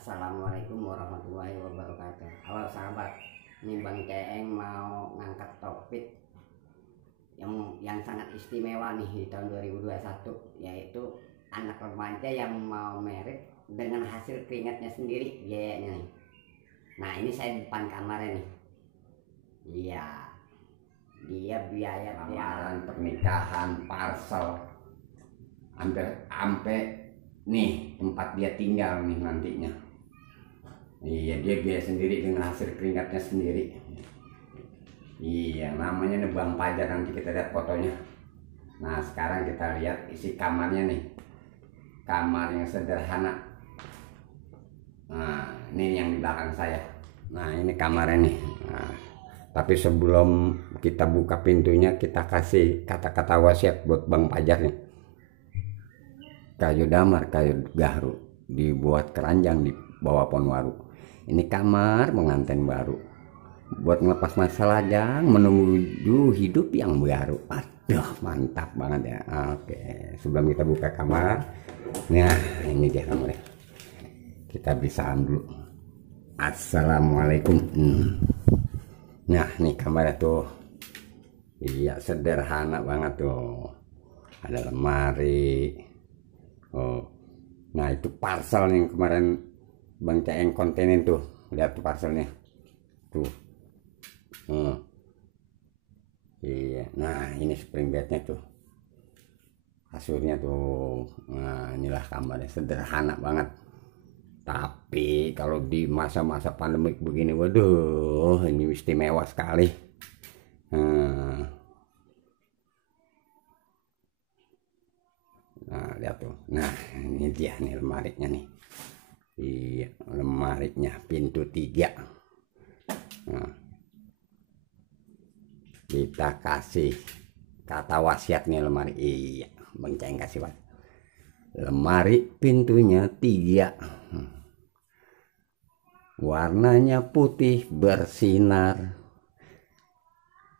Assalamualaikum warahmatullahi wabarakatuh. Halo sahabat, ini Bang Ceeng mau ngangkat topik yang sangat istimewa nih di tahun 2021, yaitu anak remaja yang mau merit dengan hasil keringatnya sendiri biayanya nih. Nah ini saya di depan kamarnya nih. Iya, dia biaya lamaran pernikahan parsel hampir sampai nih tempat dia tinggal nih nantinya. Iya, dia biaya sendiri dengan hasil keringatnya sendiri. Iya, namanya nih Bang Pajar, nanti kita lihat fotonya. Nah sekarang kita lihat isi kamarnya nih, kamar yang sederhana. Nah ini yang di belakang saya. Nah ini kamarnya nih. Nah, tapi sebelum kita buka pintunya, kita kasih kata-kata wasiat buat Bang Pajar nih. Kayu damar, kayu gahru, dibuat keranjang di bawah pohon waru. Ini kamar pengantin baru, buat ngelepas masalah jang, menuju hidup yang baru. Aduh mantap banget ya. Oke, sebelum kita buka kamar, nah ini dia kamarnya. Kita bisa dulu. Assalamualaikum. Nah nih kamarnya tuh, iya sederhana banget tuh. Ada lemari. Oh, nah itu parcel yang kemarin Bang Ceeng kontenin tuh, lihat tuh parcelnya tuh. Iya, nah ini spring bednya tuh, kasurnya tuh. Nah inilah kamarnya, sederhana banget. Tapi kalau di masa-masa pandemik begini, waduh ini istimewa sekali. Nah lihat tuh, nah ini dia nih lemarinya nih. Iya, lemarinya pintu 3. Nah, kita kasih kata wasiat nih lemari. Iya, Bang Ceeng kasih wasiat. Lemari pintunya 3, warnanya putih bersinar.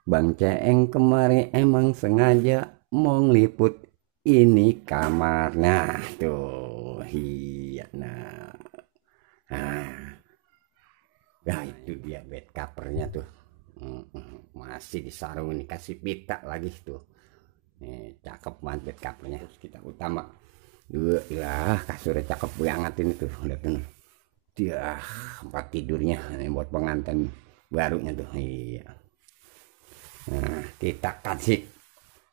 Bang Ceeng kemarin emang sengaja mau ngeliput ini kamar. Nah tuh, iya. Nah itu dia bed covernya tuh. Masih disarung, ini kasih pita lagi tuh. Nih cakep banget bed covernya. Terus kita utama lah, kasurnya cakep banget ini tuh, lihat tuh dia tempat tidurnya ini buat pengantin barunya tuh. Iya, nah kita kasih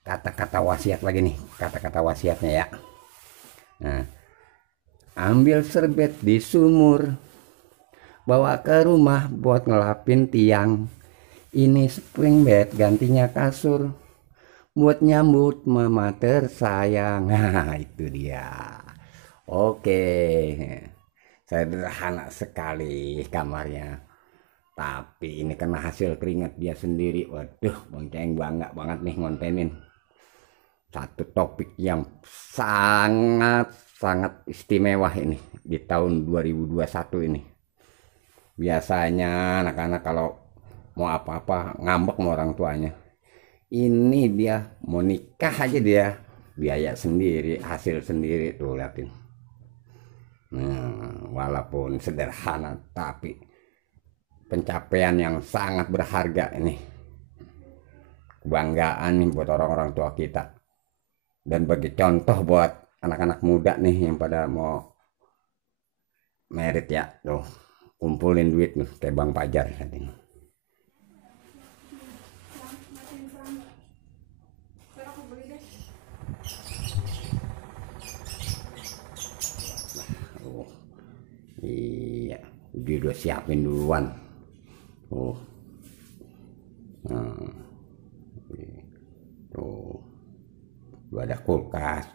kata-kata wasiat lagi nih, kata-kata wasiatnya ya. Nah, ambil serbet di sumur, bawa ke rumah buat ngelapin tiang. Ini spring bed gantinya kasur, buat nyambut mama tersayang. Nah itu dia. Oke, sederhana sekali kamarnya, tapi ini kena hasil keringat dia sendiri. Waduh Bang Ceeng bangga banget nih ngontenin satu topik yang sangat istimewa ini di tahun 2021 ini. Biasanya anak-anak kalau mau apa-apa ngambek sama orang tuanya. Ini dia mau nikah aja dia biaya sendiri, hasil sendiri tuh, liatin. Walaupun sederhana tapi pencapaian yang sangat berharga ini. Kebanggaan nih buat orang-orang tua kita. Dan bagi contoh buat anak-anak muda nih yang pada mau merit ya, tuh kumpulin duit nih kayak Bang Pajar katanya. Oh, iya, dia udah siapin duluan. Oh, nah, tuh, ada kulkas.